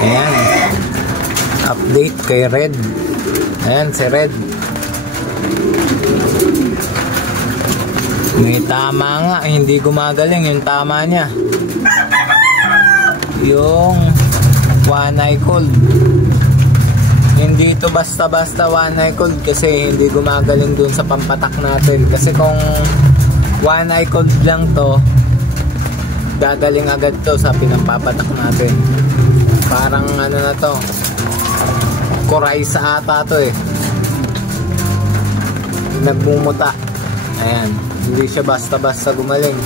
Ayan. Update kay Red. Ayan si Red. May tama nga, hindi gumagaling yung tama niya. Yung one eye cold. Hindi ito basta-basta one eye cold kasi hindi gumagaling dun sa pampatak natin. Kasi kung one eye cold lang to, gagaling agad to sa pinampapatak natin. Parang ano na to, kuray sa ata to eh. Nagmumuta. Ayan, hindi siya basta-basta gumaling.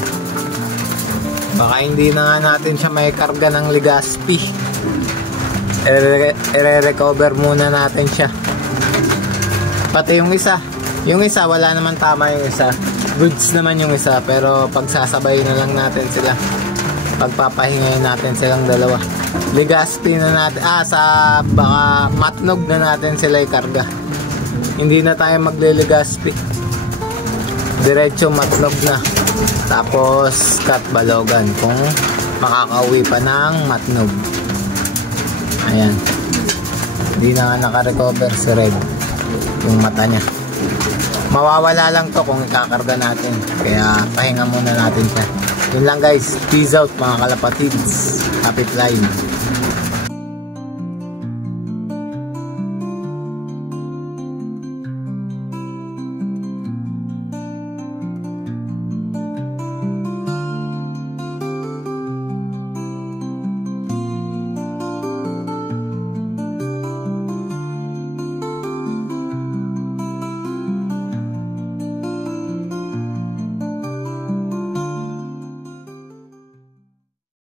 Baka hindi na nga natin siya may karga ng Legaspi. I-recover muna natin siya. Pati yung isa wala naman tama yung isa. Goods naman yung isa, pero pagsasabay na lang natin sila. Pagpapahingayin natin silang dalawa. Legaspi na natin, baka matnog na natin sila ikarga. Hindi na tayo magle-Legaspi. Diretso matnog na. Tapos cut balogan kung makakauwi pa ng matnog. Ayan. Hindi na nga naka-recover si Red yung mata niya. Mawawala lang to kung ikakarga natin. Kaya pahinga muna natin siya. Yun lang guys. Peace out mga kalapatids. Happy flying.